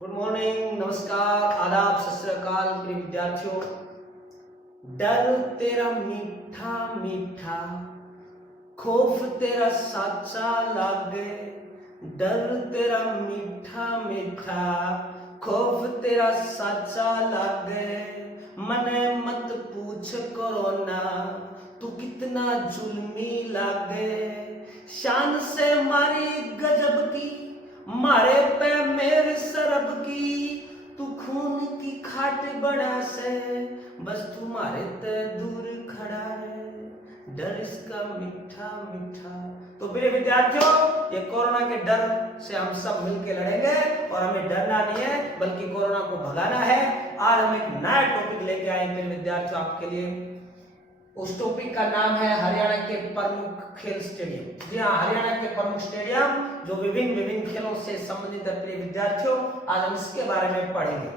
Good morning, नमस्कार, आदाब, सत श्री अकाल प्रिय विद्यार्थियों। डर तेरा मीठा मीठा, खौफ तेरा साचा लागे। डर तेरा मीठा मीठा, खौफ तेरा साचा लागे। मने मत पूछ कोरोना, तू कितना जुल्मी लागे। शान से मारी गजब की, मारे पे मेरे सरब की। तू खून की खाट बड़ा से, बस तुम्हारे ते दूर खड़ा है। डर इसका मीठा मीठा। तो प्रिय विद्यार्थियों, ये कोरोना के डर से हम सब मिलकर लड़ेंगे और हमें डरना नहीं है बल्कि कोरोना को भगाना है। आज हम एक नया टॉपिक लेके आए प्रिय विद्यार्थियों आपके लिए। उस टॉपिक का नाम है हरियाणा के प्रमुख खेल स्टेडियम। जी हाँ, हरियाणा के प्रमुख स्टेडियम जो विभिन्न खेलों से संबंधित है प्रिय विद्यार्थियों, आज हम इसके बारे में पढ़ेंगे।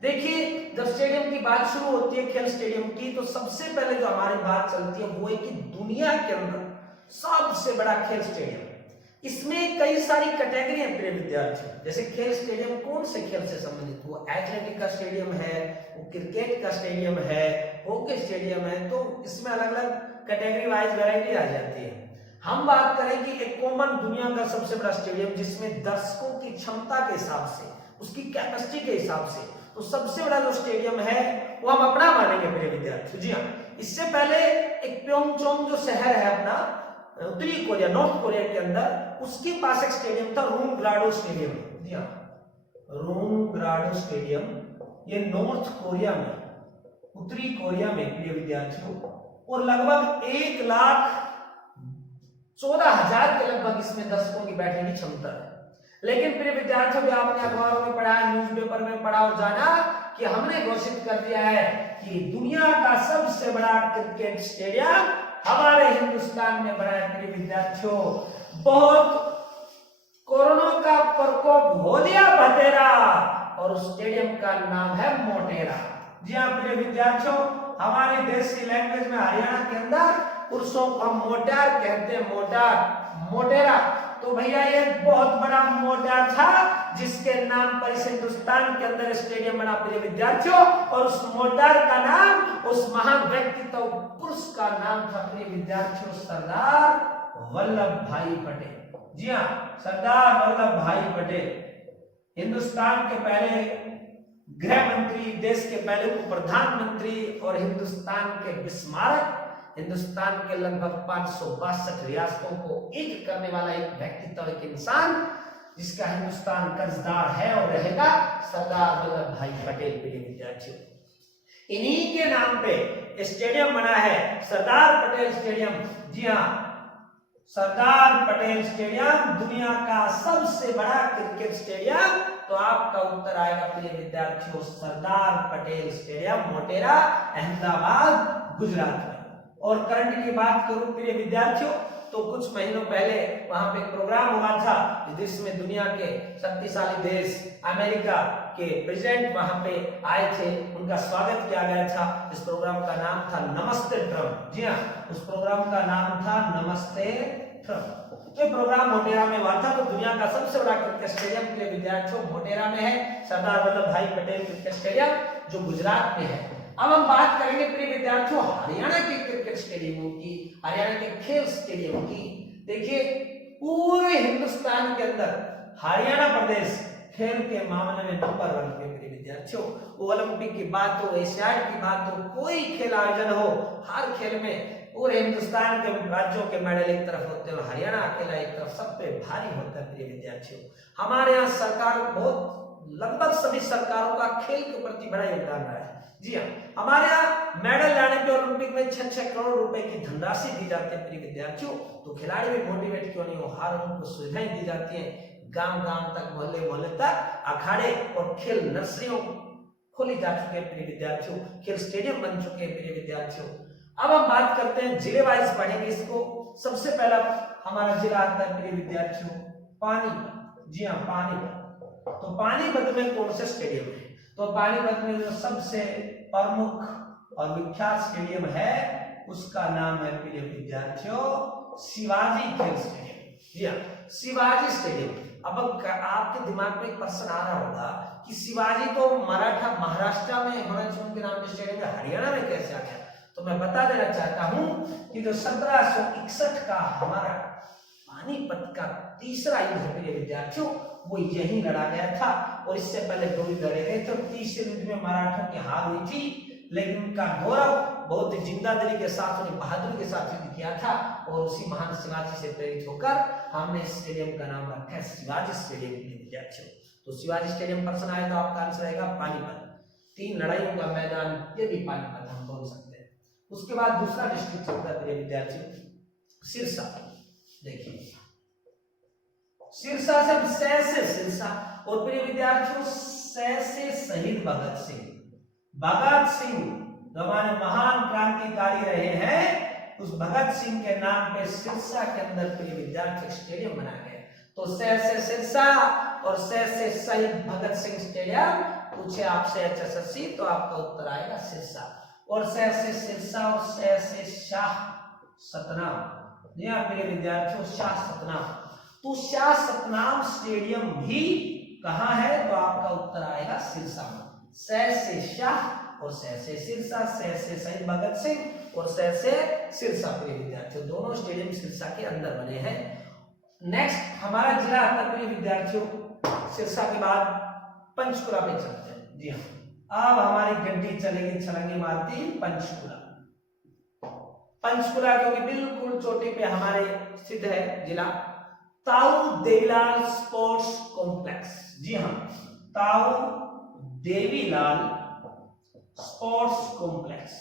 देखिए, जब स्टेडियम की बात शुरू होती है खेल स्टेडियम की, तो सबसे पहले जो हमारी बात चलती है वो है कि दुनिया के अंदर सबसे बड़ा खेल स्टेडियम। इसमें कई सारी कैटेगरी है प्रिय विद्यार्थियों। जैसे खेल स्टेडियम कौन से खेल से संबंधित, वो एथलेटिक का स्टेडियम है, वो क्रिकेट का स्टेडियम है, हॉकी स्टेडियम है। तो इसमें अलग अलग कैटेगरी वाइज वैरायटी आ जाती है। हम बात करें कि एक कॉमन दुनिया का सबसे बड़ा स्टेडियम जिसमें दर्शकों की क्षमता के हिसाब से, उसकी कैपेसिटी के हिसाब से, तो सबसे बड़ा जो स्टेडियम है वो हम अपना मानेंगे प्रिय विद्यार्थियों। जी हाँ, इससे पहले एक प्योंगचोंग जो शहर है अपना उत्तरी कोरिया, नॉर्थ कोरिया के अंदर, उसके पास एक स्टेडियम था, रूमग्राडो स्टेडियम। जी हाँ, रूमग्राडो स्टेडियम, ये नॉर्थ कोरिया में, उत्तरी कोरिया में प्रिय विद्यार्थियों, और लगभग 1,14,000 के लगभग इसमें दर्शकों की बैठने की क्षमता है। लेकिन प्रिय विद्यार्थियों, भी आपने अखबारों में पढ़ा, न्यूज़पेपर में पढ़ा और जाना कि हमने घोषित कर दिया है कि दुनिया का सबसे बड़ा क्रिकेट स्टेडियम हमारे हिंदुस्तान में बना है प्रिय विद्यार्थियों। बहुत कोरोना का प्रकोप हो लिया भतेरा और उस स्टेडियम का नाम है मोटेरा। जी हाँ प्रिय विद्यार्थियों, हमारे देसी लैंग्वेज में हरियाणा के अंदर पुरुषों को हम मोटार कहते हैं, मोटार, मोटेरा। तो भैया ये बहुत बड़ा मोटार था जिसके नाम पर इस हिंदुस्तान के अंदर स्टेडियम बना प्रिय विद्यार्थियों। और उस मोटार का नाम, उस महान व्यक्तित्व पुरुष का नाम था प्रिय विद्यार्थियों, सरदार वल्लभ भाई पटेल। जी हाँ, सरदार वल्लभ भाई पटेल हिंदुस्तान के पहले गृह मंत्री, देश के पहले उप प्रधानमंत्री और हिंदुस्तान के विस्मारक, हिंदुस्तान के लगभग 562 रियासतों को एक करने वाला एक व्यक्तित्व, एक इंसान जिसका हिंदुस्तान कर्जदार है और रहेगा, सरदार वल्लभ भाई पटेल प्रिय विद्यार्थियों। इन्हीं के नाम पे स्टेडियम बना है, सरदार पटेल स्टेडियम। जी हाँ, सरदार पटेल स्टेडियम दुनिया का सबसे बड़ा क्रिकेट स्टेडियम। तो आपका उत्तर आएगा प्रिय विद्यार्थियों, सरदार पटेल स्टेडियम, मोटेरा, अहमदाबाद, गुजरात में। और करंट की बात करूं प्रिय विद्यार्थियों, तो कुछ महीनों पहले वहां पे प्रोग्राम हुआ था जिसमें दुनिया के शक्तिशाली देश अमेरिका के प्रेसिडेंट वहां पे आए थे, उनका स्वागत किया गया था। इस प्रोग्राम का नाम था नमस्ते ट्रम्प। जी हाँ, उस प्रोग्राम का नाम था नमस्ते ट्रम्प। ये प्रोग्राम मोटेरा में हुआ था। तो दुनिया का सबसे बड़ा क्रिकेट स्टेडियम प्रिय विद्यार्थियों मोटेरा में है, सरदार वल्लभ भाई पटेल क्रिकेट स्टेडियम जो गुजरात में है। अब हम बात करेंगे प्रिय विद्यार्थियों हरियाणा के क्रिकेट स्टेडियमों की, हरियाणा के खेल स्टेडियम की। देखिए, पूरे हिंदुस्तान के अंदर हरियाणा प्रदेश खेल के मामले में नंबर 1 पे प्रिय विद्यार्थियों। वो ओलंपिक की बात हो, एशियाड की बात हो, कोई खेल आयोजन हो, हर खेल में पूरे हिंदुस्तान के राज्यों के मेडल एक तरफ होते हैं और हरियाणा अकेला एक तरफ, सब पे भारी होता है प्रिय विद्यार्थियों। हमारे यहाँ सरकार बहुत, लगभग सभी सरकारों का खेल के प्रति बड़ा योगदान रहा है। जी हाँ, हमारे यहाँ मेडल लाने पे ओलंपिक में 6-6 करोड़ रुपए की धनराशि दी जाती है प्रिय विद्यार्थियों। तो खिलाड़ी भी मोटिवेट क्यों नहीं हो, हर उनको सुविधाएं दी जाती है, गांव-गांव तक, मोहल्ले तक अखाड़े और खेल नर्सरियों खोली जा चुके हैं प्रिय विद्यार्थियों, खेल स्टेडियम बन चुके हैं प्रिय विद्यार्थियों। अब हम बात करते हैं जिले वाइज पढ़ेंगे इसको। सबसे पहला हमारा जिला आता है प्रिय विद्यार्थियों पानीपत। जी हाँ, पानीपत। तो पानीपत में कौन से स्टेडियम है, तो पानीपत में जो सबसे प्रमुख और विख्यात स्टेडियम है उसका नाम है प्रिय विद्यार्थियों शिवाजी खेल स्टेडियम। जी हाँ, शिवाजी स्टेडियम। अब आपके दिमाग में एक प्रश्न आ रहा होगा कि शिवाजी तो मराठा महाराष्ट्र में के नाम पे स्टेडियम है, हरियाणा में कैसे आ गया? तो मैं बता देना चाहता हूं कि जो 1761 का हमारा पानीपत का तीसरा युद्ध है मेरे विद्यार्थियों, वो यही लड़ा गया था। और इससे पहले 2 युद्ध लड़े गए थे। तीसरे युद्ध में मराठों की हार हुई थी, लेकिन उनका गौरव बहुत जिंदादिली के साथ, उन्हें बहादुरी के साथ युद्ध किया था। और उसी महान शिवाजी से प्रेरित होकर हमने स्टेडियम का नाम रखा है शिवाजी स्टेडियम के विद्यार्थियों। तो शिवाजी स्टेडियम प्रश्न आए तो आपका आंसर रहेगा पानीपत। 3 लड़ाइयों का मैदान, ये भी पानीपत हम बोल सकते हैं। उसके बाद दूसरा डिस्ट्रिक्ट होता है मेरे विद्यार्थियों सिरसा। देखिए सिरसा से सिरसा, और प्रिय विद्यार्थियों से शहीद भगत सिंह। भगत सिंह जो हमारे महान क्रांतिकारी रहे हैं, उस भगत सिंह के नाम पे सिरसा के अंदर प्रिय विद्यार्थी स्टेडियम बनाया गया। तो से सिरसा और से शहीद भगत सिंह स्टेडियम पूछे आपसे HSSC, तो आपका उत्तर आएगा सिरसा। और से सिरसा और से शाह सतनाम। जी हाँ प्रिय विद्यार्थियों, शाह सतनाम। तो शाह सतनाम स्टेडियम भी कहां है? तो आपका उत्तर आएगा सिरसा में। से शाह और से सिरसा, से शहीद भगत सिंह और से सिरसा प्रिय विद्यार्थियों, दोनों स्टेडियम सिरसा के अंदर बने हैं। नेक्स्ट हमारा जिला आता है प्रिय विद्यार्थियों, सिरसा के बाद पंचकुला पे चलते हैं। जी हाँ, अब हमारी गड्डी चलेगी छलांगे मारती पंचकुला। पंचकुला क्योंकि बिल्कुल चोटी पे हमारे स्थित है जिला। ताऊ देवीलाल स्पोर्ट्स कॉम्प्लेक्स। जी हाँ, ताऊ देवीलाल स्पोर्ट्स कॉम्प्लेक्स।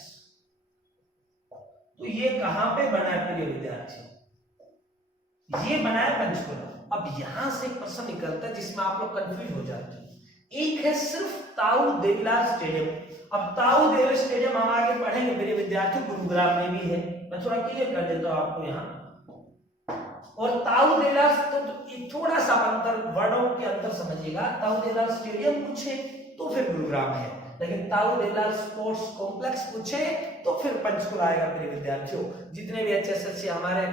तो ये कहां पे बना है प्रिय विद्यार्थियों? ये बना है पंचकुला। अब यहां से एक प्रश्न निकलता है जिसमें आप लोग कंफ्यूज हो जाते हैं। एक है सिर्फ ताऊ देवीलाल स्टेडियम। अब ताऊ देवीलाल स्टेडियम हम आगे पढ़ेंगे मेरे विद्यार्थियों, गुरुग्राम में भी है। मैं थोड़ा क्लियर कर देता हूं आपको यहाँ। और ताऊ देवीलाल तो थोड़ा सा अंतर, वर्णों के अंदर समझिएगा। ताऊ देवीलाल स्टेडियम पूछे तो फिर गुरुग्राम है, लेकिन ताऊ देवीलाल स्पोर्ट्स कॉम्प्लेक्स पूछे तो फिर पंचकुला आएगा मेरे विद्यार्थियों। जितने भी HSSC हमारे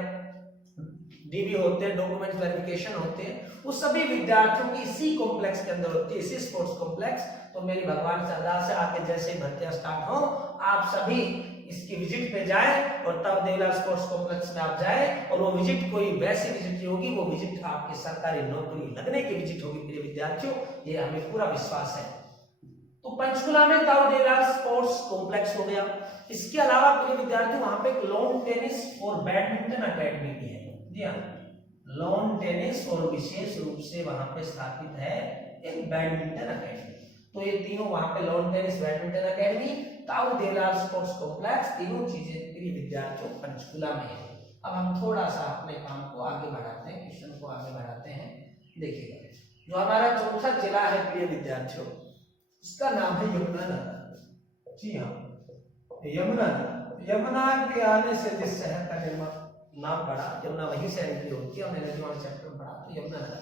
DB होते हैं, डॉक्यूमेंट वेरिफिकेशन होते हैं, वो सभी विद्यार्थियों की इसी कॉम्प्लेक्स के अंदर होती है, इसी स्पोर्ट्स कॉम्प्लेक्स। तो मेरी भगवान से अरदास है, आके जैसे ही भर्तियां स्टार्ट हो आप सभी इसकी विजिट पे जाए और तब देवीलाल स्पोर्ट्स कॉम्प्लेक्स में आप जाए। और वो विजिट कोई वैसी विजिट नहीं होगी, वो विजिट आपकी सरकारी नौकरी लगने की विजिट होगी मेरे विद्यार्थियों, ये हमें पूरा विश्वास है। तो पंचकुला में ताऊ देवीलाल स्पोर्ट्स कॉम्प्लेक्स हो गया। इसके अलावा प्रिय विद्यार्थियों वहां पे लॉन टेनिस और बैडमिंटन अकेडमी भी है। जी हाँ, लॉन टेनिस और विशेष रूप से वहां पे स्थापित है एक बैडमिंटन अकेडमी। तो ये तीनों वहां पे लॉन टेनिस, बैडमिंटन अकेडमी, ताऊ देवीलाल स्पोर्ट्स कॉम्प्लेक्स, तीनों चीजें प्रिय विद्यार्थियों पंचकुला में है। अब हम थोड़ा सा अपने काम को आगे बढ़ाते हैं, क्वेश्चन को आगे बढ़ाते हैं। देखिएगा, जो हमारा चौथा जिला है प्रिय विद्यार्थियों, उसका नाम है यमुनानगर। जी हाँ, यमुनानगर। यमुना के आने से जिस शहर का निर्माण नाम पड़ा, यमुना वहीं से एंट्री होती है। हमने नदीवान चैप्टर में पढ़ा, तो यमुनानगर।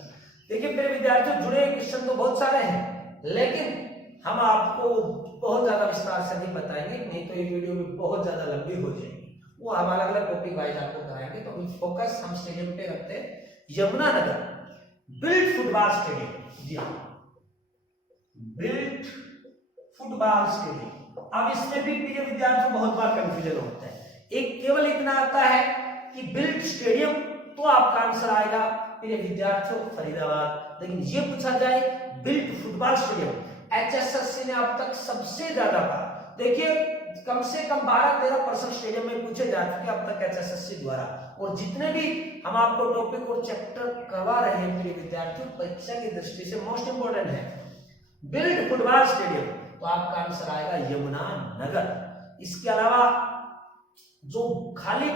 देखिए मेरे विद्यार्थियों, जुड़े क्वेश्चन तो बहुत सारे हैं, लेकिन हम आपको बहुत ज्यादा विस्तार से नहीं बताएंगे, नहीं तो ये वीडियो भी बहुत ज्यादा लंबी हो जाएगी। वो हम अलग अलग टॉपिक वाइज आपको कराएंगे। तो फोकस हम स्टेडियम पे रखते हैं, यमुनानगर बिल्ट फुटबॉल स्टेडियम। जी हाँ, बिल्ट फुटबॉल स्टेडियम। अब इसमें भी प्रिय विद्यार्थियों बहुत बार कंफ्यूजन होता है। एक केवल इतना आता है कि बिल्ट स्टेडियम, तो आपका आंसर आएगा प्रिय विद्यार्थियों फरीदाबाद। लेकिन ये पूछा जाए बिल्ट फुटबॉल स्टेडियम, HSSC ने अब तक सबसे ज्यादा बार, देखिए कम से कम 12-13% स्टेडियम में पूछे जा चुके अब तक HSSC द्वारा। और जितने भी हम आपको टॉपिक और चैप्टर करवा रहे हैं प्रिय विद्यार्थियों, परीक्षा की दृष्टि से मोस्ट इंपोर्टेंट है बिल्ट फुटबॉल स्टेडियम, तो आपका आंसर आएगा यमुनानगर। इसके अलावा जो खाली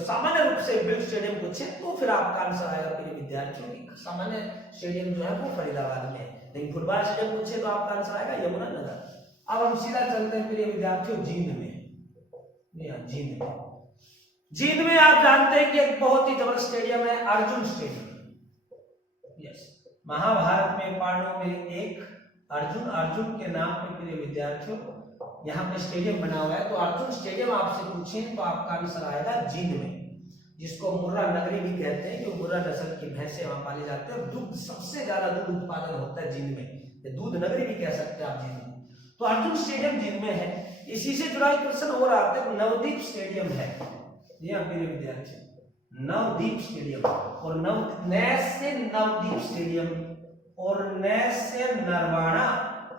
सामान्य रूप से बिल्ट स्टेडियम पूछे तो फिर आपका आंसर आएगा प्रिय विद्यार्थियों की सामान्य स्टेडियम जो है वो फरीदाबाद में है, लेकिन फुटबॉल स्टेडियम पूछे तो आपका आंसर आएगा यमुनानगर। अब हम सीधा चलते हैं प्रिय विद्यार्थियों जींद में। जींद में, जींद में आप जानते हैं कि एक बहुत ही जबरदस्त स्टेडियम है अर्जुन स्टेडियम। यस, महाभारत में पांडवों में एक अर्जुन के नाम पे प्रिय विद्यार्थियों यहाँ पे स्टेडियम बना हुआ है। तो अर्जुन स्टेडियम आपसे पूछे तो आपका आंसर आएगा जींद में। जिसको मुर्रा नगरी भी कहते हैं, कि मुर्रा नस्ल की भैंसें वहां पाली जाती है। और दुग्ध, सबसे ज्यादा दूध उत्पादन होता है जींद में, दूध नगरी भी कह सकते हैं आप जींद को। तो अर्जुन स्टेडियम जींद में है। इसी से जुड़ा एक प्रश्न और आता है, नवदीप स्टेडियम है। जी हाँ मेरे विद्यार्थी, नवदीप स्टेडियम और नैस से नवदीप स्टेडियम और नैस से नरवाना।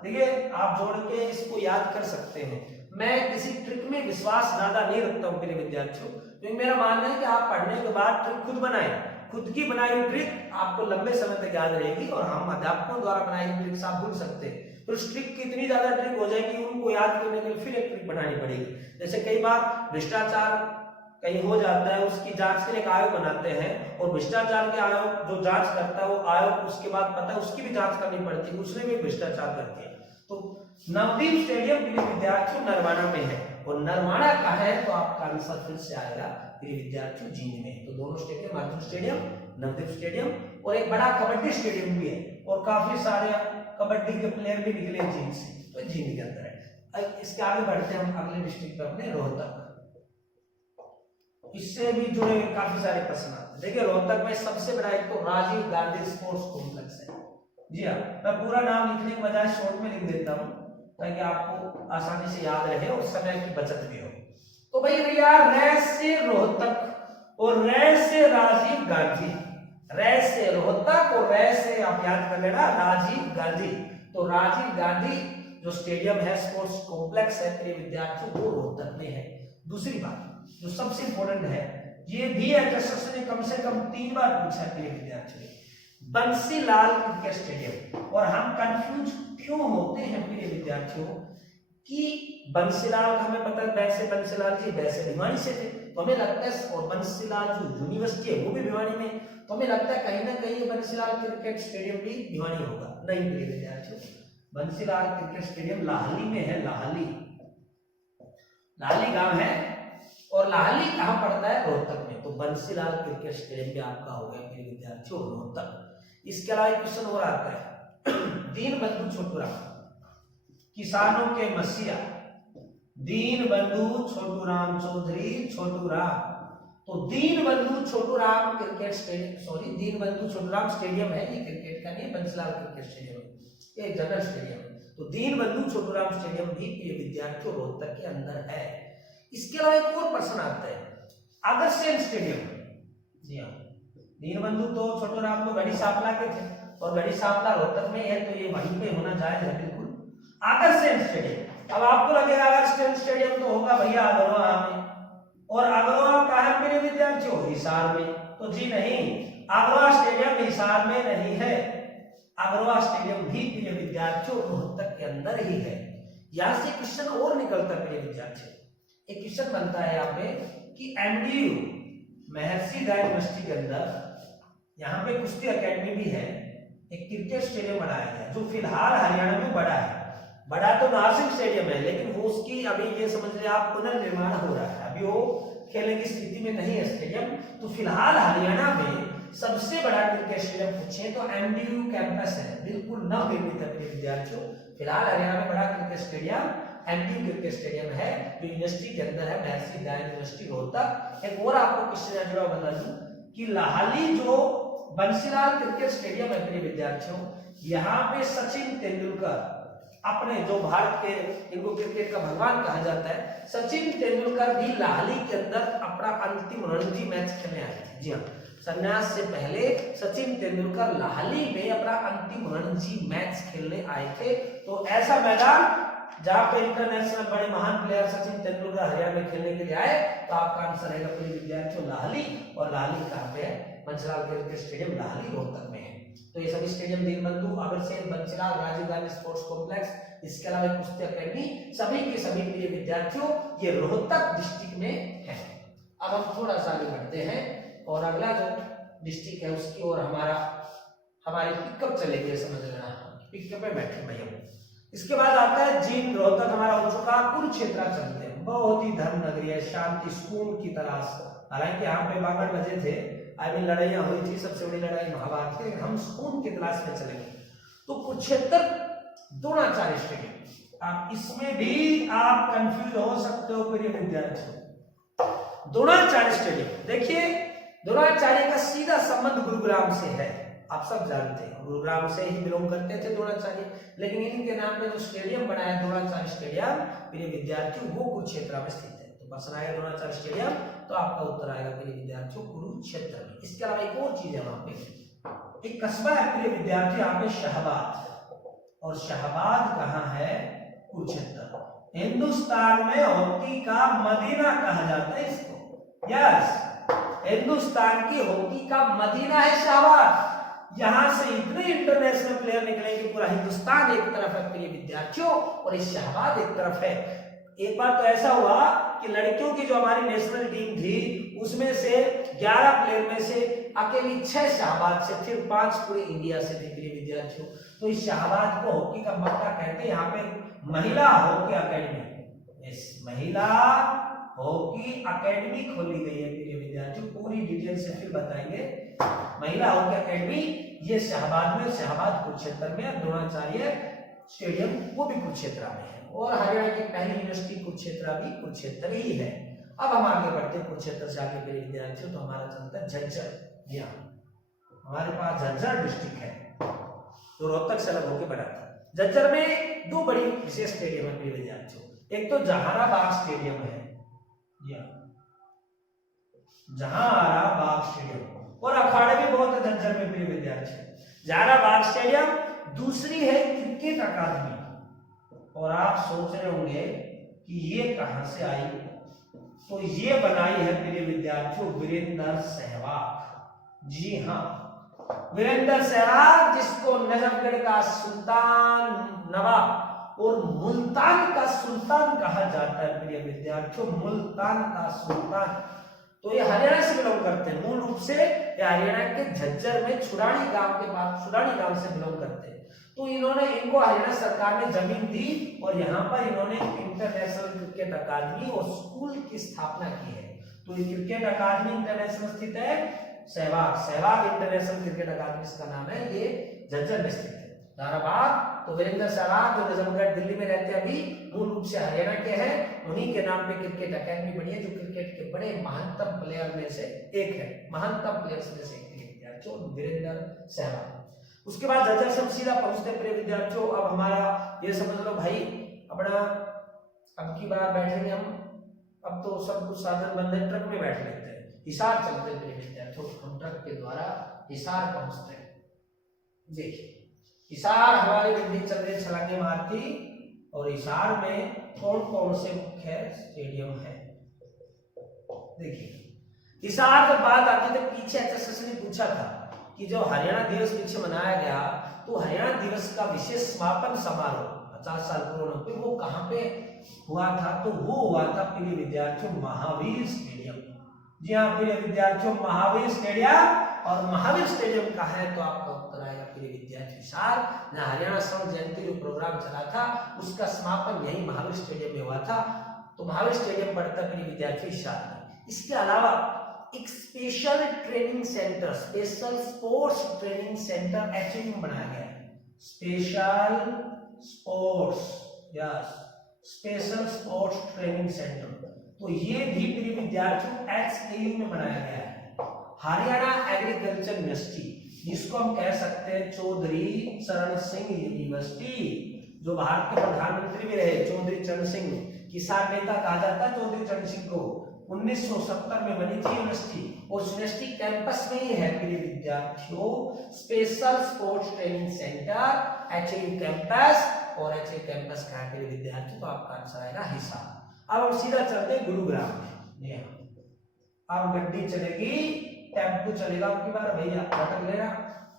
देखिए आप जोड़ के इसको याद कर सकते हैं। मैं किसी ट्रिक में विश्वास ज्यादा नहीं रखता हूं मेरे विद्यार्थियों, क्योंकि मेरा मानना है कि आप पढ़ने के बाद ट्रिक खुद बनाएं। खुद की बनाई हुई ट्रिक आपको लंबे समय तक याद रहेगी, और हम अध्यापकों द्वारा बनाई हुई ट्रिक्स आप भूल सकते हैं। तो उस ट्रिक की इतनी ज्यादा ट्रिक हो जाएगी, उनको याद करने के लिए फिर एक ट्रिक बनानी पड़ेगी। जैसे कई बार भ्रष्टाचार कहीं हो जाता है, उसकी जांच के लिए एक आयोग बनाते हैं, और भ्रष्टाचार के आयोग जो जांच करता है, वो आयोग उसके बाद पता है उसकी भी जांच करनी पड़ती है, उसने भी भ्रष्टाचार कर दिया। तो नवदीप स्टेडियम प्रिय विद्यार्थियों नरवाना में है, और नरवाना कहाँ है, तो आपका आंसर फिर से आएगा प्रिय विद्यार्थियों जींद में। तो दोनों stadium, Arjun stadium, Navdeep stadium, और एक बड़ा कबड्डी स्टेडियम भी है, और काफी सारे कबड्डी के प्लेयर भी निकले जींद से, तो जींद के अंदर है। इसके आगे बढ़ते हैं हम अगले डिस्ट्रिक्ट पे, अपने रोहतक। इससे भी जुड़े काफी सारे प्रश्न आते हैं। देखिए रोहतक में सबसे बड़ा एक तो राजीव गांधी स्पोर्ट्स कॉम्प्लेक्स है। जी हाँ, मैं पूरा नाम लिखने के बजाय शॉर्ट में लिख देता हूँ, ताकि आपको आसानी से याद रहे और समय की बचत भी हो। तो भाई भैया, रै से रोहतक और रै से राजीव गांधी, रै से रोहतक और रै से आप याद कर लेना राजीव गांधी। तो राजीव गांधी जो स्टेडियम है, स्पोर्ट्स कॉम्प्लेक्स है प्रिय विद्यार्थियों, वो रोहतक में है। दूसरी बात जो सबसे इंपॉर्टेंट है, ये भी एसएससी ने कम से कम 3 बार पूछा है प्रिय विद्यार्थियों, बंसीलाल क्रिकेट स्टेडियम। और हम कंफ्यूज क्यों होते हैं प्रिय विद्यार्थियों कि बंसीलाल का हमें पता है, वैसे बंसीलाल जी वैसे भिवानी से थे, तो हमें लगता है, और बंसीलाल जो यूनिवर्सिटी है वो भी भिवानी में, तो हमें लगता है कहीं ना कहीं ये बंसीलाल क्रिकेट स्टेडियम भी भिवानी होगा। नहीं प्रिय विद्यार्थियों, बंसीलाल क्रिकेट स्टेडियम लाहली में है। लाहली, लाहली गांव है, और लाहली कहां पड़ता है, रोहतक में। तो बंसीलाल क्रिकेट स्टेडियम भी आपका हो गया मेरे विद्यार्थियों रोहतक। इसके अलावा एक क्वेश्चन और आता है, दीन बंधु छोटूराम, किसानों के मसीहा दीन बंधु छोटूराम चौधरी छोटूराम। तो दीन बंधु छोटूराम क्रिकेट स्टेडियम, सॉरी दीन बंधु छोटूराम स्टेडियम है, ये क्रिकेट का नहीं, बंसीलाल क्रिकेट स्टेडियम है, ये जनरल स्टेडियम है। तो दीन बंधु छोटूराम स्टेडियम भी प्रिय विद्यार्थियों रोहतक के अंदर है। इसके अलावा एक और प्रश्न आता है, अगरसेन स्टेडियम। जी हाँ, दीनबंधु तो छोटूराम तो गढ़ी सांपला के थे, और गढ़ी सांपला रोहतक में है, तो ये वहीं पे होना जायज है बिल्कुल। अगरसेन स्टेडियम, अब आपको लगेगा अगरसेन स्टेडियम तो होगा भैया अगरवा में, और अगरवा कहाँ है मेरे विद्यार्थियों, हिसार में। तो जी नहीं, अगरवा स्टेडियम हिसार में नहीं है, अगरवा स्टेडियम भी प्रिय विद्यार्थियों रोहतक के अंदर ही है। यहां से क्वेश्चन और निकलता है प्रिय विद्यार्थियों, एक क्वेश्चन बनता है यहाँ पे कि एमडीयू महर्षि दयानंद यूनिवर्सिटी के अंदर यहाँ पे कुश्ती एकेडमी भी है, एक क्रिकेट स्टेडियम बनाया गया जो फिलहाल हरियाणा में बड़ा है। बड़ा तो नासिक स्टेडियम है, लेकिन वो उसकी अभी ये समझ रहे आप पुनर्निर्माण हो रहा है, अभी वो खेलने की स्थिति में नहीं है स्टेडियम। तो फिलहाल हरियाणा में सबसे बड़ा क्रिकेट स्टेडियम पूछे तो एमडीयू कैंपस है, बिल्कुल नवनिर्मित है विद्यार्थियों। फिलहाल हरियाणा में बड़ा cricket stadium MDU cricket stadium है, जो यूनिवर्सिटी के अंदर है, महर्षि दयानंद यूनिवर्सिटी रोहतक। एक और आपको क्वेश्चन जुड़ा बता दूं कि लाहली जो बंसीलाल क्रिकेट स्टेडियम है प्रिय विद्यार्थियों, यहाँ पे सचिन तेंदुलकर अपने जो भारत के, इनको क्रिकेट का भगवान कहा जाता है, सचिन तेंदुलकर भी लाहली के अंदर अपना अंतिम रणजी मैच खेलने आए थे। जी हाँ, संन्यास से पहले सचिन तेंदुलकर लाहली में अपना अंतिम रणजी मैच खेलने आए थे। तो ऐसा मैदान जहां पे इंटरनेशनल बड़े महान प्लेयर सचिन तेंदुलकर हरियाणा में खेलने के लिए आए, तो आपका आंसर रहेगा प्रिय विद्यार्थियों लाहली। और लाहली कहां पे है, बंसीलाल क्रिकेट स्टेडियम लाहली रोहतक में है। तो ये सभी stadium Deenbandhu, Agrasen, Bansilal, Rajiv Gandhi sports complex, इसके अलावा कुश्ती अकेडमी, सभी के सभी प्रिय विद्यार्थियों ये रोहतक डिस्ट्रिक्ट में है। अब हम थोड़ा सा आगे बढ़ते हैं और अगला जो डिस्ट्रिक्ट है उसकी ओर हमारे पिकअप चलेंगे, समझ लेना, पिकअप पे बैठे भैया। इसके बाद आता है जींद, रोहतक हमारा हो चुका, कुरुक्षेत्र चलते हैं, बहुत ही धर्म नगरी है, शांति सुकून की तलाश। हालांकि यहाँ पे 12 बजे थे, आई मीन लड़ाइयां हुई थी, सबसे बड़ी लड़ाई महाभारत की, हम सुकून की तलाश में चलेंगे। तो कुरुक्षेत्र द्रोणाचार्य स्टेडियम, आप इसमें भी आप कंफ्यूज हो सकते हो प्रिय विद्यार्थियों। द्रोणाचार्य स्टेडियम देखिए द्रोणाचार्य का सीधा संबंध गुरुग्राम से है, आप सब जानते हैं, गुरुग्राम से ही बिलोंग करते थे द्रोणाचार्य। लेकिन इनके नाम पे जो स्टेडियम बनाया द्रोणाचार्य स्टेडियम प्रिय विद्यार्थियों वो कुरुक्षेत्र में स्थित है। तो प्रश्न आएगा द्रोणाचार्य स्टेडियम, तो आपका उत्तर आएगा प्रिय विद्यार्थियों कुरुक्षेत्र में। इसके अलावा एक और चीज है वहां पे, एक कस्बा है प्रिय विद्यार्थी यहाँ पे शाहबाद, और शाहबाद कहाँ है? कुरुक्षेत्र। हिंदुस्तान में हॉकी का मदीना कहा जाता है इसको। यस, हिंदुस्तान की हॉकी का मदीना है शाहबाद। यहां से इतने इंटरनेशनल प्लेयर निकले कि पूरा हिंदुस्तान एक तरफ है प्रिय विद्यार्थियों और इस शाहबाद एक तरफ है। एक बार तो ऐसा हुआ कि लड़कियों की जो हमारी नेशनल टीम थी उसमें से 11 प्लेयर में से अकेली 6 शाहबाद से, फिर 5 पूरे इंडिया से थे प्रिय विद्यार्थियों। तो इस शाहबाद को हॉकी का मक्का कहते हैं। यहाँ पे महिला हॉकी अकेडमी, इस महिला हॉकी अकेडमी खोली गई है प्रिय विद्यार्थियों, पूरी डिटेल से फिर बताएंगे। महिला हॉकी अकेडमी ये शाहबाद में, शाहबाद कुरुक्षेत्र में, द्रोणाचार्य स्टेडियम वो भी कुरुक्षेत्र में है, और हरियाणा की पहली यूनिवर्सिटी कुरुक्षेत्र भी कुरुक्षेत्र ही है। अब हम आगे बढ़ते हैं कुरुक्षेत्र से आगे प्रिय विद्यार्थियों, तो हमारा चलता है झज्जर। यहाँ हमारे पास झज्जर डिस्ट्रिक्ट है जो रोहतक से अलग होकर बना था। झज्जर में 2 बड़ी विशेष स्टेडियम है प्रिय विद्यार्थियों, एक तो जहानाबाद स्टेडियम है, जहानाबाद स्टेडियम, और अखाड़े भी बहुत है झज्जर में प्रिय विद्यार्थी। जहानाबाद स्टेडियम, दूसरी है क्रिकेट अकादमी। और आप सोच रहे होंगे कि ये कहां से आई, तो ये बनाई है प्रिय विद्यार्थियों वीरेंद्र सहवाग। जी हाँ, वीरेंद्र सहवाग, जिसको नजफगढ़ का सुल्तान नवाब और मुल्तान का सुल्तान कहा जाता है प्रिय विद्यार्थियों, मुल्तान का सुल्तान। तो ये हरियाणा से बिलोंग करते हैं, मूल रूप से ये हरियाणा के झज्जर में छुड़ानी गांव के पास, छुड़ानी गांव से बिलोंग करते हैं। तो इन्होंने, इनको हरियाणा सरकार ने जमीन दी और यहाँ पर इन्होंने इंटरनेशनल क्रिकेट अकादमी और स्कूल की स्थापना की है। तो ये क्रिकेट अकादमी इंटरनेशनल स्थित है सहवाग, सहवाग इंटरनेशनल क्रिकेट अकादमी इसका नाम है, ये झज्जर में स्थित है। जहानाबाद, तो वीरेंद्र सहवाग जो नजफगढ़ दिल्ली में रहते हैं अभी, मूल रूप से हरियाणा के हैं, उन्हीं के नाम पे क्रिकेट अकादमी बनी है, जो क्रिकेट के बड़े महत्तम प्लेयर में से एक है, महत्तम प्लेयर्स में से एक विद्यार्थियों वीरेंद्र सहवाग। उसके बाद झज्जर से सीधा पहुंचते प्रिय विद्यार्थियों, अब हमारा ये समझ लो भाई अपना, अब की बार बैठेंगे हम, अब तो सब कुछ साधन बंद है, ट्रक में बैठ लेते हैं, हिसार चलते हैं प्रिय विद्यार्थियों, हम ट्रक के द्वारा हिसार पहुंचते हैं। देखिए हिसार हमारी बिजली चल रही छलांगे मारती, और हिसार में कौन कौन से मुख्य स्टेडियम है। देखिए हिसार जब बात आती है, पीछे एचएसएस ने पूछा था कि जो हरियाणा दिवस पीछे मनाया गया, तो हरियाणा दिवस का विशेष समापन समारोह 50 साल पूर्ण पे वो कहां पे हुआ था, तो वो हुआ था प्रिय विद्यार्थियों महावीर स्टेडियम। जी हाँ प्रिय विद्यार्थियों, महावीर स्टेडियम, और महावीर स्टेडियम कहाँ है, तो आपका उत्तर आएगा प्रिय विद्यार्थी हिसार, जहाँ हरियाणा स्वर्ण जयंती जो प्रोग्राम चला था उसका समापन यही महावीर स्टेडियम में हुआ था। तो महावीर स्टेडियम पड़ता है प्रिय विद्यार्थी हिसार में। इसके अलावा एक special training centre, special sports training centre HAU में बनाया गया है, special sports, yes special sports training centre, तो ये भी प्रिय विद्यार्थियों एचएयू में बनाया गया है। हरियाणा एग्रीकल्चर यूनिवर्सिटी, जिसको हम कह सकते हैं चौधरी चरण सिंह यूनिवर्सिटी, जो भारत के प्रधानमंत्री भी रहे चौधरी चरण सिंह, किसान नेता कहा जाता है चौधरी चरण सिंह को, 1970 में बनी थी यूनिवर्सिटी, और यूनिवर्सिटी कैंपस में ही है प्रिय विद्यार्थियों special sports training centre HAU campus, और एचएयू कैंपस का है प्रिय विद्यार्थियों, तो आपका आंसर आएगा हिसार। अब हम सीधा चलते हैं गुरुग्राम में। अब गड्डी चलेगी, टेम्पो चलेगा, आपकी बार भैया अटक लेना।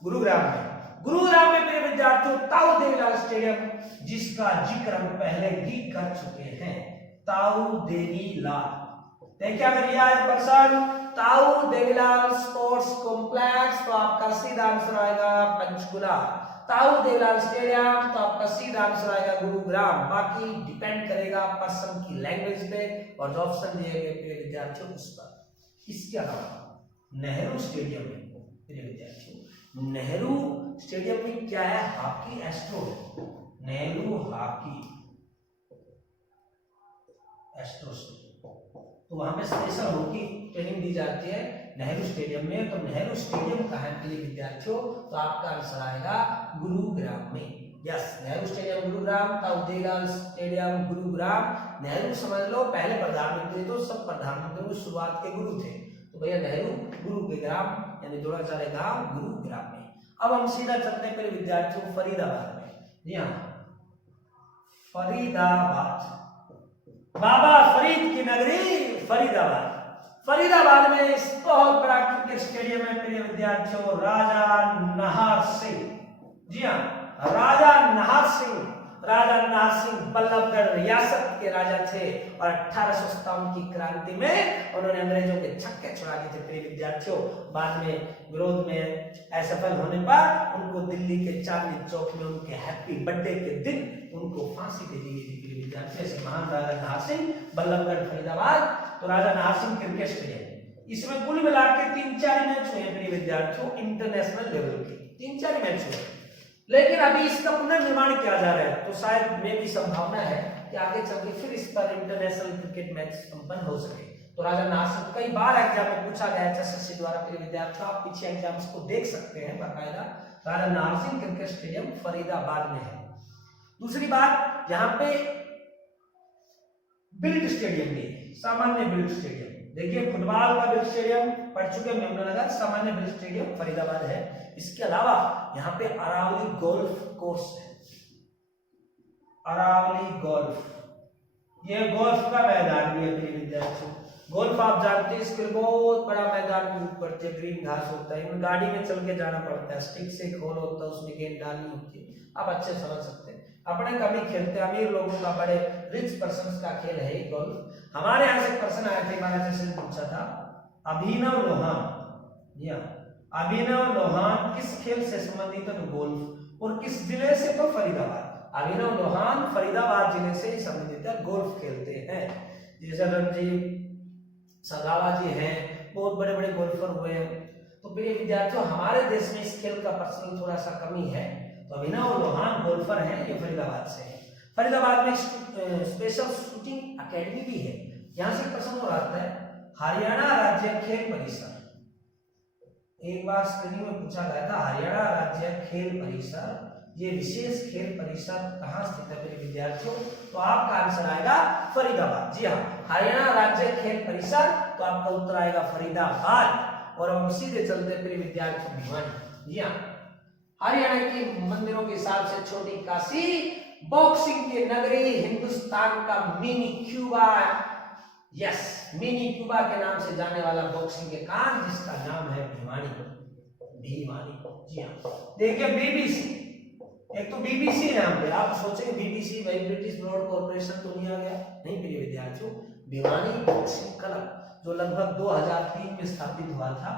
गुरुग्राम में प्रिय विद्यार्थियों ताऊ देवीलाल स्टेडियम, जिसका जिक्र हम पहले भी कर चुके हैं, ताऊ देवीलाल। देखिए अगर यह है पर्सन ताऊ देवीलाल स्पोर्ट्स कॉम्प्लेक्स, तो आपका सीधा आंसर आएगा पंचकुला। ताऊ देवीलाल स्टेडियम, तो आपका सीधा आंसर आएगा गुरुग्राम। बाकी डिपेंड करेगा पर्सन की लैंग्वेज पे, और जो ऑप्शन दिए गए प्रिय विद्यार्थियों उस पर। इसके अलावा नेहरू स्टेडियम में प्रिय विद्यार्थियों, नेहरू स्टेडियम में क्या है, hockey astro, Nehru hockey astro, तो वहां पे स्पेशल हॉकी ट्रेनिंग दी जाती है नेहरू स्टेडियम में। तो नेहरू स्टेडियम कहाँ है प्रिय विद्यार्थियों? तो आपका आंसर आएगा गुरुग्राम में। Yes, Nehru stadium Gurugram, Taudevilal stadium Gurugram. Nehru समझ लो पहले प्रधानमंत्री, तो सब प्रधानमंत्रियों की शुरुआत के गुरु थे, तो भैया नेहरू गुरु के ग्राम यानी द्रोणाचार्य गांव गुरुग्राम में। अब हम सीधा चलते हैं मेरे विद्यार्थियों फरीदाबाद में। जी हाँ, फरीदाबाद, बाबा फरीद की नगरी फरीदाबाद। फरीदाबाद में इस बहुत बड़ा क्रिकेट स्टेडियम है प्रिय विद्यार्थियों, राजा नाहर सिंह। जी हाँ, राजा नाहर सिंह बल्लभगढ़ रियासत के राजा थे और 1857 की क्रांति में उन्होंने अंग्रेजों के छक्के छुड़ा दिए थे प्रिय विद्यार्थियों। बाद में विरोध में असफल होने पर उनको दिल्ली के चांदनी चौक में उनके हैप्पी बर्थडे के दिन उनको फांसी दे दी गई थी प्रिय विद्यार्थियों। ऐसे महान राजा नाहर सिंह, बल्लभगढ़ फरीदाबाद। तो राजा नाहर सिंह क्रिकेट स्टेडियम, इसमें कुल मिला के 3-4 मैच हुए प्रिय विद्यार्थियों इंटरनेशनल लेवल के, 3-4 मैच हुए, लेकिन अभी इसका पुनर्निर्माण किया जा रहा है। तो शायद में भी संभावना है कि आगे चल के फिर इस पर इंटरनेशनल क्रिकेट मैच संपन्न हो सके। तो राजा नाहर सिंह कई बार एग्जाम में पूछा गया है एसएससी द्वारा प्रिय विद्यार्थियों, आप पीछे एग्जाम्स को देख सकते हैं बाकायदा। राजा नाहर सिंह क्रिकेट स्टेडियम फरीदाबाद में है। दूसरी बात, यहाँ पे बिल्ड स्टेडियम भी, सामान्य बिल्ड स्टेडियम, देखिए फुटबॉल का बिल्ड स्टेडियम पढ़ चुके हैं यमुनानगर, सामान्य बिल्ड स्टेडियम फरीदाबाद है। इसके अलावा यहाँ पे अरावली गोल्फ कोर्स है, अरावली गोल्फ, ये गोल्फ का मैदान भी है प्रिय विद्यार्थियों। गोल्फ आप जानते हैं, इसके लिए बहुत बड़ा मैदान की जरूरत पड़ती है, ग्रीन घास होता है, गाड़ी में चल के जाना पड़ता है, स्टिक से खोल होता है, उसमें गेंद डालनी होती है, आप अच्छे समझ सकते हैं। अपने कभी खेलते हैं, अमीर लोगों का, बड़े रिच पर्सन्स का खेल है ये गोल्फ। हमारे यहाँ से पर्सन आए थे, महाराज से पूछा था, अभिनव लोहान, अभिनव लोहान किस खेल से संबंधित है? तो गोल्फ। और किस जिले से? तो फरीदाबाद। अभिनव लोहान फरीदाबाद जिले से संबंधित है, गोल्फ खेलते हैं। जैसे रणजीत सगावा जी हैं, बहुत बड़े बड़े गोल्फर हुए हैं। तो प्रिय विद्यार्थियों, हमारे देश में इस खेल का पर्सनल थोड़ा सा कमी है। तो अभिनव लोहान गोल्फर हैं, ये फरीदाबाद से है। फरीदाबाद में स्पेशल शूटिंग एकेडमी भी है। यहाँ से प्रश्न हो आता है, हरियाणा राज्य खेल परिसर, एक बार स्क्रीनिंग में पूछा गया था, हरियाणा राज्य खेल परिसर, ये विशेष खेल परिसर कहाँ स्थित है मेरे विद्यार्थियों? तो आपका आंसर आएगा फरीदाबाद। जी हाँ, हरियाणा राज्य खेल परिसर, तो आपका उत्तर आएगा फरीदाबाद। और हम सीधे चलते मेरे विद्यार्थियों भिवानी। जी हाँ, हरियाणा के मंदिरों के हिसाब से छोटी काशी, बॉक्सिंग की नगरी, हिंदुस्तान का mini Cuba. Yes, mini Cuba के नाम से जाने वाला बॉक्सिंग के कान, जिसका नाम है भिवानी। जी हाँ, देखिए बीबीसी, एक तो बीबीसी है यहाँ पे, आप सोचेंगे बीबीसी भाई ब्रिटिश ब्रॉड कॉर्पोरेशन तो नहीं आ गया? नहीं प्रिय विद्यार्थियों, भिवानी बॉक्सिंग क्लब जो लगभग 2003 में स्थापित हुआ था,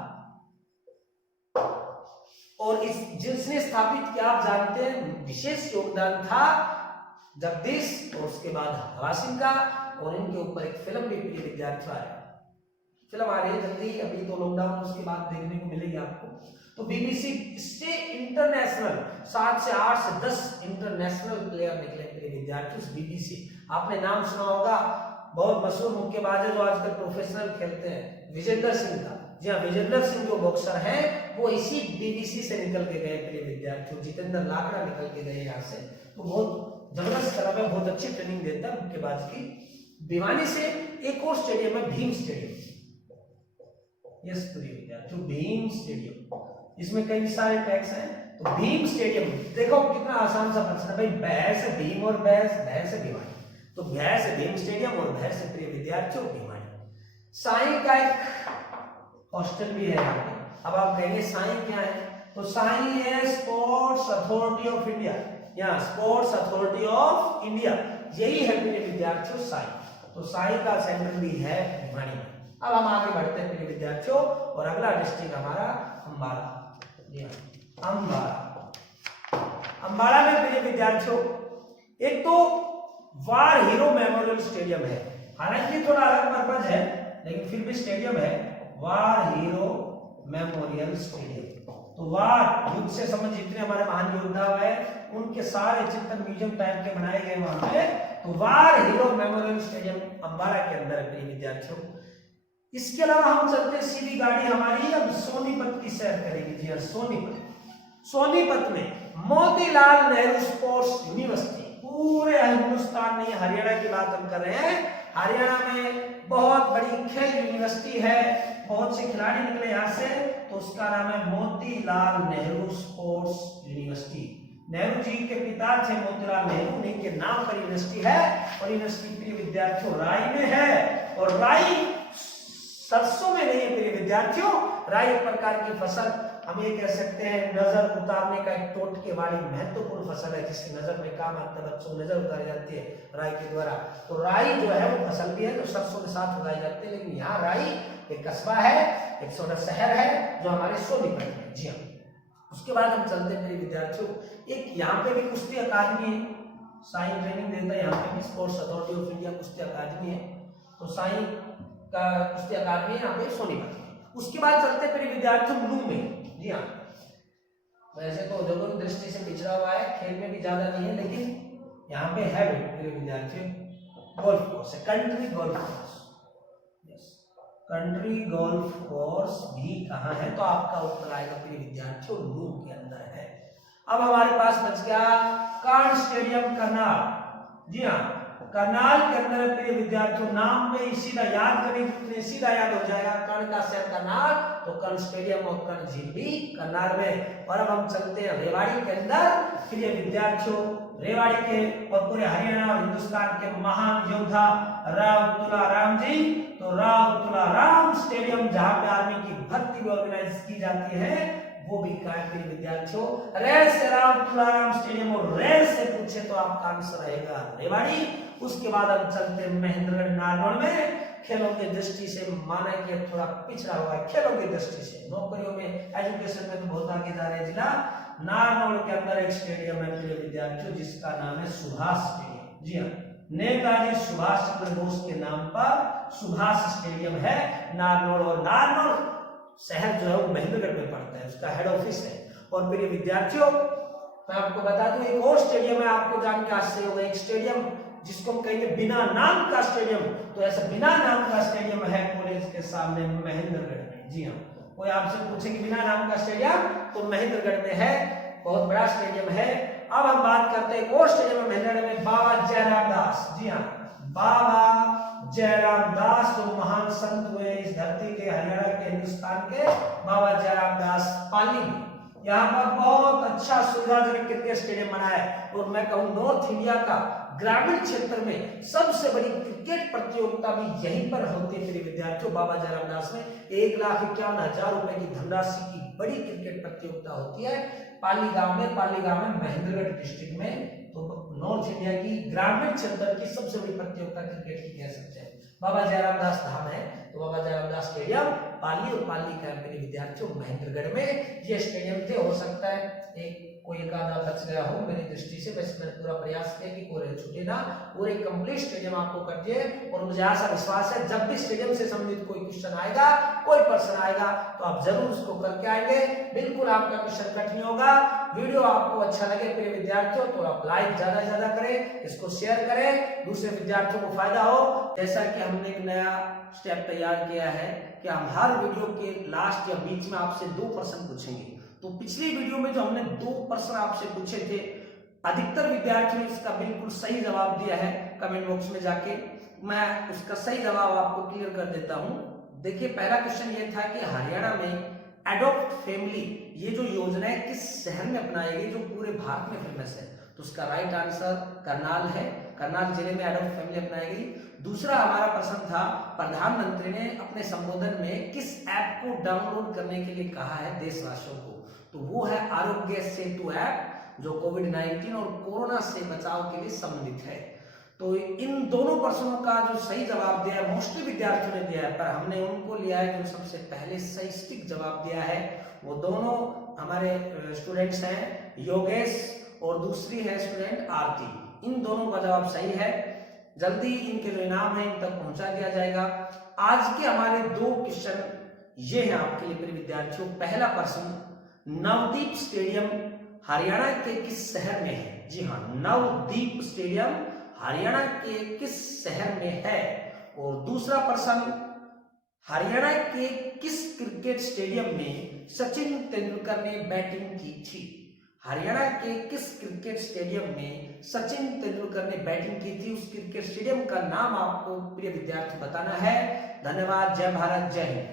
और इस जिसने स्थापित किया आप जानते हैं, विशेष योगदान था जगदीश और उसके बाद हवा सिंह का। और इनके ऊपर एक फिल्म भी प्रिय विद्यार्थियों आ रही है, फिल्म आ रही है जल्दी, अभी तो लॉकडाउन उसके बाद देखने को मिलेगी आपको। तो बीबीसी से इंटरनेशनल 7 से 8 से 10 इंटरनेशनल प्लेयर निकले प्रिय विद्यार्थियों बीबीसी। आपने नाम सुना होगा, बहुत मशहूर मुक्केबाज है जो आजकल प्रोफेशनल खेलते हैं, विजेंद्र सिंह का। जी हाँ, विजेंद्र सिंह जो बॉक्सर हैं वो इसी बीबीसी से निकल के गए प्रिय विद्यार्थियों। जितेंद्र लाकड़ा निकल के गए यहाँ से। तो बहुत जबरदस्त क्लब है, बहुत अच्छी ट्रेनिंग देता है मुक्केबाज की। भिवानी से एक और स्टेडियम है, भीम स्टेडियम। यस प्रिय विद्यार्थियों, भीम स्टेडियम, इसमें कई सारे टैक्स हैं। तो भीम स्टेडियम, देखो कितना आसान सा प्रश्न है भाई, भैंस से भीम और भैंस से भिवानी, तो भैंस से भीम स्टेडियम और भैंस से प्रिय विद्यार्थियों भिवानी। साईं का एक हॉस्टल भी है यहाँ पे। अब आप कहेंगे साईं क्या है? तो साईं है स्पोर्ट्स अथॉरिटी ऑफ इंडिया, यहाँ स्पोर्ट्स अथॉरिटी ऑफ इंडिया, यही है प्रिय विद्यार्थियों साईं। तो साईं का सेंटर भी है भिवानी में। अब हम आगे बढ़ते हैं प्रिय विद्यार्थियों, और अगला डिस्ट्रिक्ट हमारा अम्बाला। अम्बाला में प्रिय विद्यार्थियों एक तो वार हीरो मेमोरियल स्टेडियम है, हालांकि थोड़ा अलग पर्पज है लेकिन फिर भी स्टेडियम है, वार हीरो मेमोरियल स्टेडियम। तो वार युद्ध से संबंधित जितने हमारे महान योद्धा हुए उनके सारे चित्र म्यूजियम टाइप के बनाए गए वहां पे। तो वार हीरो मेमोरियल स्टेडियम अम्बाला के अंदर प्रिय विद्यार्थियों। इसके अलावा हम चलते सीधी गाड़ी हमारी अब सोनीपत की सैर करेगी। जी हाँ, सोनीपत में मोतीलाल नेहरू स्पोर्ट्स यूनिवर्सिटी, पूरे हिंदुस्तान में, हरियाणा की बात हम कर रहे हैं, हरियाणा में बहुत बड़ी खेल यूनिवर्सिटी है, बहुत से खिलाड़ी निकले यहाँ से, तो उसका नाम है मोतीलाल नेहरू स्पोर्ट्स यूनिवर्सिटी। नेहरू जी के पिता थे मोतीलाल नेहरू, उन्हीं के नाम पर यूनिवर्सिटी है, और यूनिवर्सिटी प्रिय विद्यार्थियों राई में है। और राई सरसों में नहीं है प्रिय विद्यार्थियों, राई एक प्रकार की फसल, हम ये कह सकते हैं नजर उतारने का एक टोटके वाली महत्वपूर्ण फसल है, जिसकी नजर में काम आता है, बच्चों नजर उतारी जाती है राई के द्वारा। तो राई जो है वो फसल भी है जो सरसों के साथ उगाई जाती है, लेकिन यहाँ राई एक कस्बा है, एक छोटा शहर है जो हमारे सोनीपत में। जी हाँ, उसके बाद हम चलते हैं मेरे विद्यार्थियों, एक यहाँ पे भी कुश्ती अकादमी है, साई ट्रेनिंग देता है, यहाँ पे भी स्पोर्ट्स अथॉरिटी ऑफ इंडिया कुश्ती अकादमी है, तो साई का कुश्ती अकादमी है यहाँ पे सोनीपत में। उसके बाद चलते मेरे विद्यार्थियों लू में। जी हाँ, वैसे तो उद्योगों की दृष्टि से पिछड़ा हुआ है, खेल में भी ज्यादा नहीं है, लेकिन यहाँ पे है मेरे विद्यार्थियों गोल्फ कोर्स है, country golf course. Country golf course भी कहाँ है, तो आपका उत्तर आएगा मेरे विद्यार्थियों लू के अंदर है। अब हमारे पास बच गया कर्ण स्टेडियम करनाल। जी हाँ, करनाल के अंदर प्रिय विद्यार्थियों नाम में सीधा याद करेंगे, सीधा याद हो जाएगा कर्ण का शहर करनाल, तो कर्ण स्टेडियम और कर्ण झील भी करनाल में। और अब हम चलते हैं रेवाड़ी के अंदर प्रिय विद्यार्थियों, रेवाड़ी के और पूरे हरियाणा और हिंदुस्तान के महान योद्धा राव तुलाराम जी, तो राव तुलाराम स्टेडियम जहां पे आर्मी की भर्ती भी ऑर्गेनाइज की जाती है, वो भी प्रिय विद्यार्थियों रे से राव तुलाराम स्टेडियम, और रे से पूछे तो आपका आंसर रहेगा रेवाड़ी। उसके बाद हम चलते हैं महेंद्रगढ़ नारनौल में, खेलों की दृष्टि से माना कि थोड़ा पिछड़ा हुआ है खेलों की दृष्टि से, नौकरियों में एजुकेशन में तो बहुत आगे जा रहे हैं जिला। नारनौल के अंदर एक स्टेडियम है प्रिय विद्यार्थियों जिसका नाम है सुभाष स्टेडियम। जी हाँ, नेताजी सुभाष चंद्र बोस के नाम पर सुभाष स्टेडियम है नारनौल, और नारनौल शहर जो है वो महेंद्रगढ़ में पड़ता है, उसका हेड ऑफिस है। और प्रिय विद्यार्थियों मैं आपको बता दूं एक और स्टेडियम है, आपको जान के आश्चर्य होगा, एक स्टेडियम जिसको हम कहेंगे बिना नाम का स्टेडियम, तो ऐसा बिना नाम का स्टेडियम है कॉलेज के सामने महेंद्रगढ़ में। जी हाँ, कोई आपसे पूछे कि बिना नाम का स्टेडियम, तो महेंद्रगढ़ में है, बहुत बड़ा स्टेडियम है। अब हम बात करते हैं एक और स्टेडियम महेंद्रगढ़ में, बाबा जयराम दास। जी हाँ, बाबा जयराम दास जो महान संत हुए इस धरती के, हरियाणा के, हिंदुस्तान के, बाबा जयराम दास पाली में। यहाँ पर बहुत अच्छा सुविधाजनक क्रिकेट स्टेडियम बना है, और मैं कहूँ नॉर्थ इंडिया का ग्रामीण क्षेत्र में सबसे बड़ी क्रिकेट प्रतियोगिता भी यहीं पर होती है विद्यार्थियों, बाबा जयराम दास में 1,51,000 रुपए की धनराशि की बड़ी क्रिकेट प्रतियोगिता होती है पाली गांव में महेंद्रगढ़ डिस्ट्रिक्ट में। तो नॉर्थ इंडिया की ग्रामीण क्षेत्र की सबसे बड़ी प्रतियोगिता क्रिकेट की कह सकते हैं, बाबा जयराम दास धाम है, तो बाबा जयराम दास स्टेडियम पाली, और पाली का मेरे विद्यार्थियों महेंद्रगढ़ में ये स्टेडियम थे। हो सकता है एक कोई एक आधा बच गया हो मेरी दृष्टि से, वैसे मैंने पूरा प्रयास किया कि कोई छूटे ना, पूरे कंप्लीट स्टेडियम आपको कर दिए। और मुझे ऐसा विश्वास है जब भी स्टेडियम से संबंधित कोई क्वेश्चन आएगा, कोई प्रश्न आएगा, तो आप जरूर उसको करके आएंगे, बिल्कुल आपका क्वेश्चन कट नहीं होगा। वीडियो आपको अच्छा लगे प्रिय विद्यार्थियों तो आप लाइक ज्यादा से ज्यादा करें, इसको शेयर करें, दूसरे विद्यार्थियों को फायदा हो। जैसा कि हमने एक नया स्टेप तैयार किया है कि हम हर वीडियो के लास्ट या बीच में आपसे 2 प्रश्न पूछेंगे। तो पिछली वीडियो में जो हमने 2 प्रश्न आपसे पूछे थे, अधिकतर विद्यार्थियों ने इसका बिल्कुल सही जवाब दिया है। कमेंट बॉक्स में जाके मैं उसका सही जवाब आपको क्लियर कर देता हूं। देखिए, पहला क्वेश्चन ये था कि हरियाणा में एडॉप्ट फैमिली ये जो योजना है किस शहर में अपनाई गई जो पूरे भारत में फेमस है, तो उसका राइट आंसर करनाल है, करनाल जिले में एडॉप्ट फैमिली अपनाई गई। दूसरा हमारा प्रश्न था, प्रधानमंत्री ने अपने संबोधन में किस ऐप को डाउनलोड करने के लिए कहा है देशवासियों को, तो वो है आरोग्य सेतु ऐप, जो कोविड-19 और कोरोना से बचाव के लिए संबंधित है। तो इन दोनों प्रश्नों का जो सही जवाब दिया है मोस्टली विद्यार्थियों ने दिया है, पर हमने उनको लिया है जो सबसे पहले सही स्टिक जवाब दिया है। वो दोनों हमारे स्टूडेंट्स हैं, योगेश और दूसरी है स्टूडेंट आरती। इन दोनों का जवाब सही है। जल्दी इनके जो इनाम है इन तक पहुंचा दिया जाएगा। आज के हमारे 2 क्वेश्चन ये हैं आपके लिए प्रिय विद्यार्थियों। पहला प्रश्न, नवदीप स्टेडियम हरियाणा के किस शहर में है? जी हाँ, नवदीप स्टेडियम हरियाणा के किस शहर में है? और दूसरा प्रश्न, हरियाणा के किस क्रिकेट स्टेडियम में सचिन तेंदुलकर ने बैटिंग की थी? हरियाणा के किस क्रिकेट स्टेडियम में सचिन तेंदुलकर ने बैटिंग की थी? उस क्रिकेट स्टेडियम का नाम आपको प्रिय विद्यार्थी बताना है। धन्यवाद। जय भारत, जय हिंद।